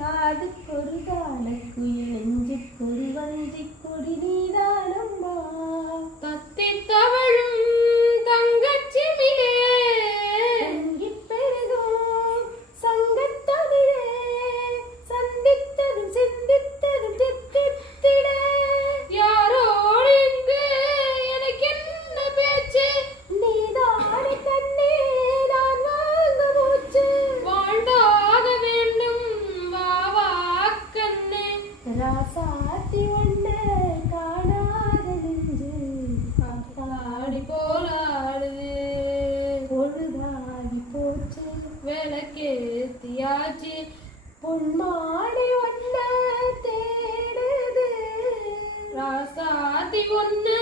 காதுக்கொரு காலக்குயில் நெஞ்சுக்கொரு வஞ்சி கொடி நீதானம்மா தத்தி தவழும் தங்கச்சிமிலே பொங்கிப் பெருகும் சங்கத்தமிழே சந்தித்ததும் சிந்தித்ததும் தித்தித்திட யாரோடு இங்கு எனக்கு என்ன பேச்சு நீதானே கண்ணே நான் வாங்க மூச்சு வாழ்ந்தாக வேண்டும் வாவா கண்ணே ராசாத்தி ஒண்ணு காணாத நெஞ்சு ஆடி போராடுது பொழுதாகி போச்சு விளக்கேத்தியாச்சு பொன்மாடி ஒண்ண தேடுது ராசாதி ஒண்ணு